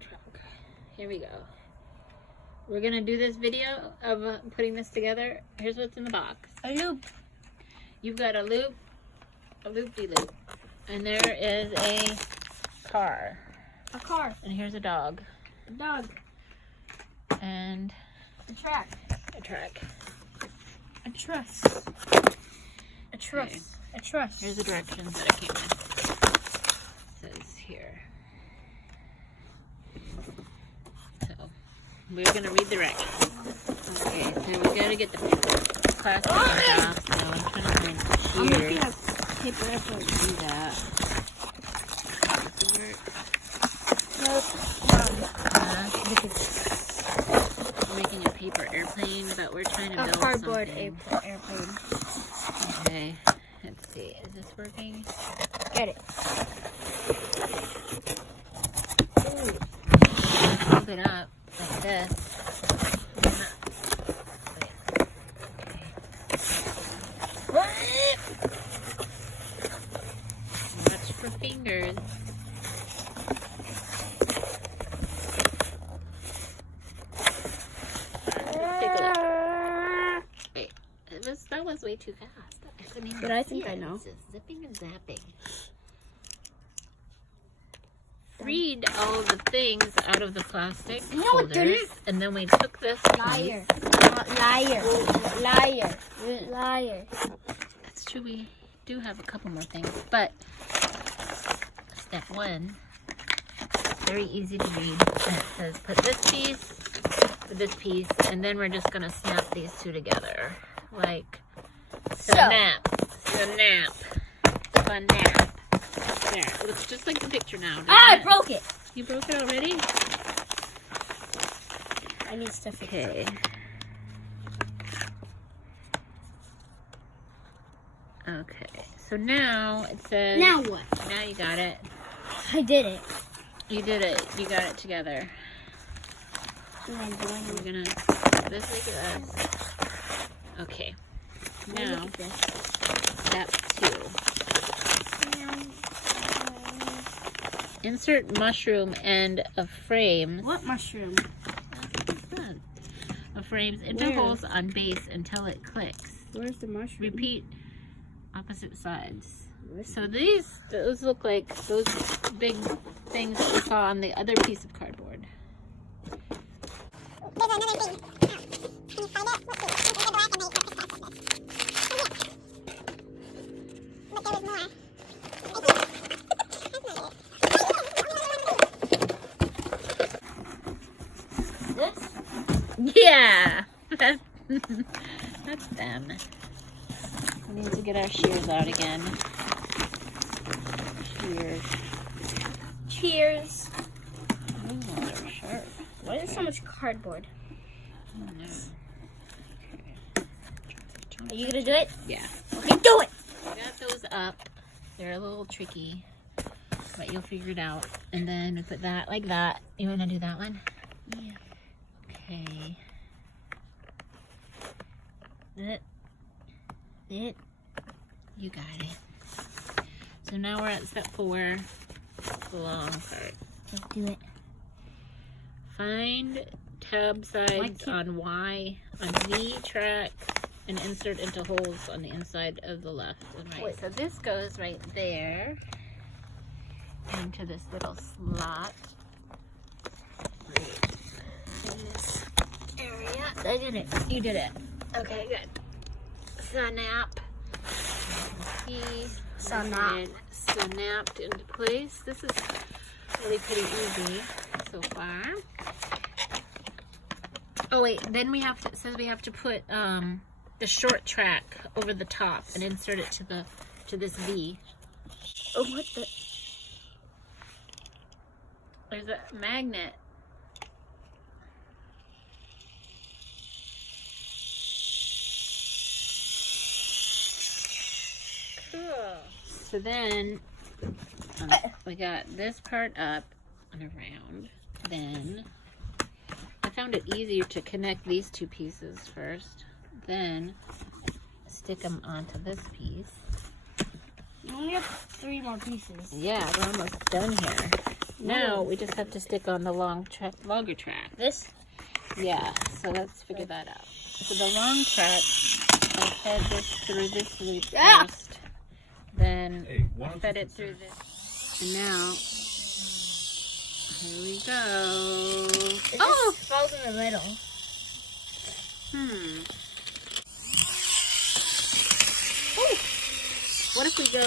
track. Here we go. We're gonna do this video of putting this together. Here's what's in the box. A loop. You've got a loop, a loop-de-loop. And there is a car. A car. And here's a dog. A dog. And a track. A track. A truss. A truss. Okay. A truss. Here's the directions that I came with. It says here. So we're gonna read the directions. Okay, so we gotta get the plastic off. So I'm trying to find here. Paper airplane. Do that. We're making a paper airplane, but we're trying to build a cardboard something. airplane. Okay, let's see. Is this working? Get it. Hold it up like this. Watch for fingers. That was way too fast. I couldn't even But I think I know. It's just zipping and zapping. Read all the things out of the plastic holders, and then we took this Liar. piece. Liar. Liar. Liar. That's true. We do have a couple more things, but step one, very easy to read. And it says put this piece with this piece, and then we're just gonna snap these two together. Like snap, snap, snap. There, it looks just like the picture now. I broke it. You broke it already? I need stuff. Okay. Okay. So now it says. Now what? Now you got it. I did it. You did it. You got it together. And then We're gonna put this like this. Okay. Now, step 2. Insert mushroom end of frames. What mushroom? Of frames into Where? holes on base until it clicks. Where's the mushroom? Repeat opposite sides. So those look like those big things that we saw on the other piece of cardboard. There's another thing. Can you find it? Let's see. There's a black and white. But there was more. This? Yeah, that's them. We need to get our shears out again. Shears. Cheers. These ones are sharp. Why is so much cardboard? I don't know. Are you gonna do it? Yeah. Okay, do it. I got those up. They're a little tricky, but you'll figure it out. And then we put that like that. You want to do that one? Yeah. Okay. It. You got it. So now we're at step 4, the long part. Let's do it. Find tab sides on Y, on V track, and insert into holes on the inside of the left and right. So this goes right there into this little slot. Right in this area. I did it. You did it. Okay, good. Snap. Snapped into place. This is really pretty easy so far. Oh wait, then we have to, it says we have to put the short track over the top and insert it to this V. Oh, what the? There's a magnet. Cool. So then we got this part up and around. Then I found it easier to connect these two pieces first. Then stick them onto this piece. We only have 3 more pieces. Yeah, we're almost done here. Now we just have to stick on the longer track. This? Yeah, so let's figure that out. So the long track, I fed this through this loop first. Then I fed it through this. And now, here we go. It just falls in the middle. What if we go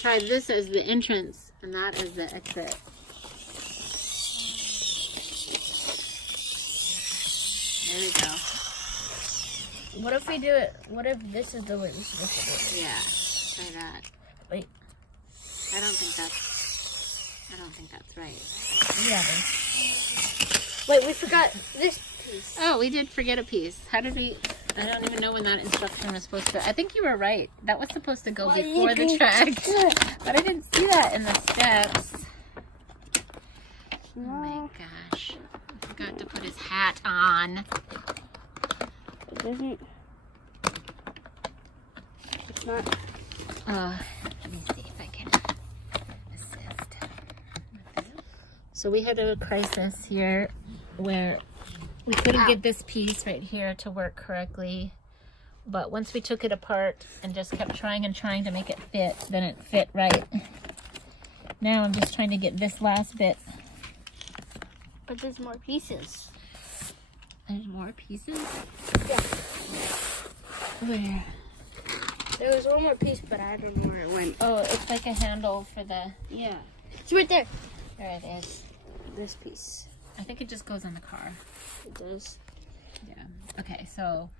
try this as the entrance and that as the exit? There we go. What if we do it? What if this is the way we're supposed to do it? Yeah, try that. Wait. I don't think that's right. Yeah. Wait, we forgot this piece. Oh, we did forget a piece. How did we? I don't even know when that instruction was supposed to. I think you were right. That was supposed to go before the track, but I didn't see that in the steps. Oh my gosh! I forgot to put his hat on. It doesn't. It's not. Let me see if I can assist. So we had a crisis here where we couldn't get this piece right here to work correctly. But once we took it apart and just kept trying and trying to make it fit, then it fit right. Now I'm just trying to get this last bit. But there's more pieces. There's more pieces? Yeah. Where? There was one more piece, but I don't know where it went. Oh, it's like a handle for the... Yeah. It's right there. There it is. This piece. I think it just goes on the car. It does. Yeah. Okay, so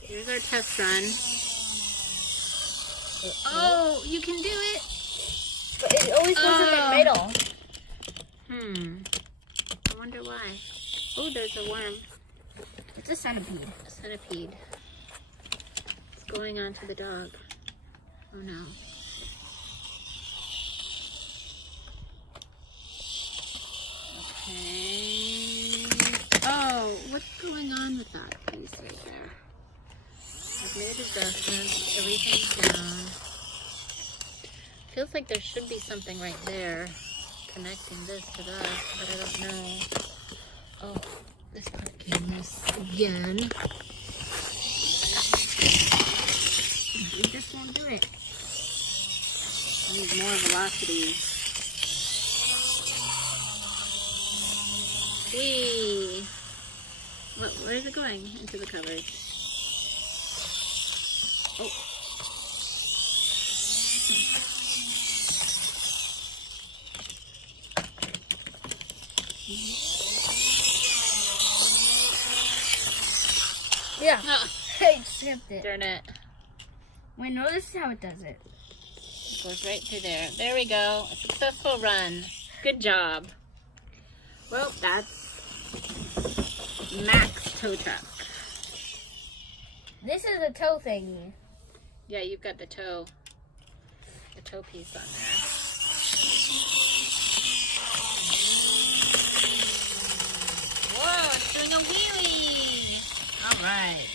here's our test run. Oh, you can do it. But it always goes in the middle. I wonder why. Oh, there's a worm. It's a centipede. A centipede. It's going on to the dog. Oh no. Okay. Oh, what's going on with that piece right there? I've made adjustments. Everything's down. Feels like there should be something right there connecting this to that, but I don't know. Oh, this part came loose again. It just won't do it. I need more velocity. Whee! Where is it going? Into the cupboard. Oh. Yeah. Oh, I stripped it. darn it. Wait, no, this is how it does it. It goes right through there. There we go. A successful run. Good job. Well, that's Max tow truck. This is a toe thingy. Yeah, you've got the toe piece on there. Whoa, it's doing a wheelie. All right.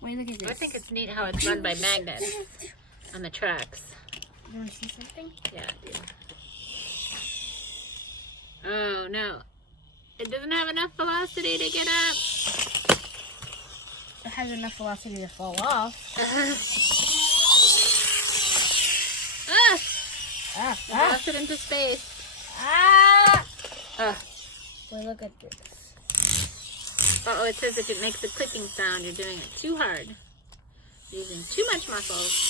Wait, look at this. I think it's neat how it's run by magnets on the tracks. You want to see something? Yeah, I do. Oh no. It doesn't have enough velocity to get up. It has enough velocity to fall off. Lost it into space. Wait, look at this. Uh-oh, it says if it makes a clicking sound, you're doing it too hard. You're using too much muscles.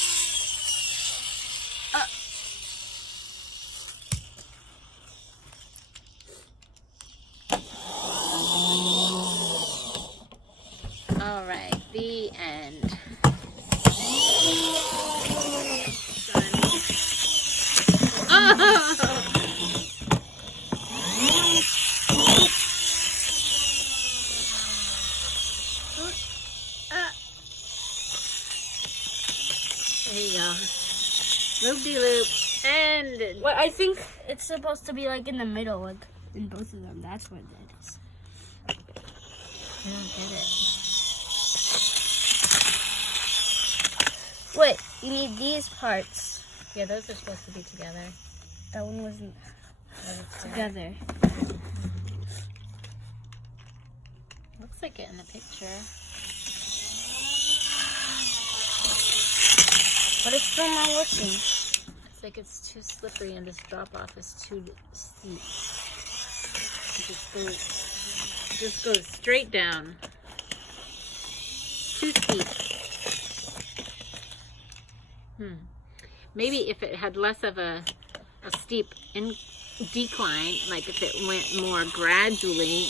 All right, the end. Oh! There you go. Loop-de-loop. And Well, I think it's supposed to be like in the middle, like in both of them. That's what that is. I don't get it. Wait, you need these parts. Yeah, those are supposed to be together. That one wasn't Together. together. Looks like it in the picture. But it's still not working. It's like it's too slippery and this drop off is too steep. It just goes straight down. Too steep. Maybe if it had less of a steep decline, like if it went more gradually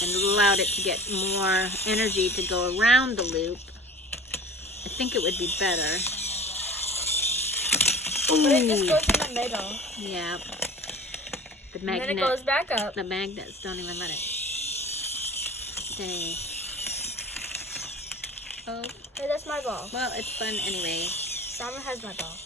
and allowed it to get more energy to go around the loop, I think it would be better. But it just goes in the middle. Yeah. The And then it goes back up. The magnets don't even let it stay. Oh, Hey, that's my ball. well, it's fun anyway. Summer has my ball.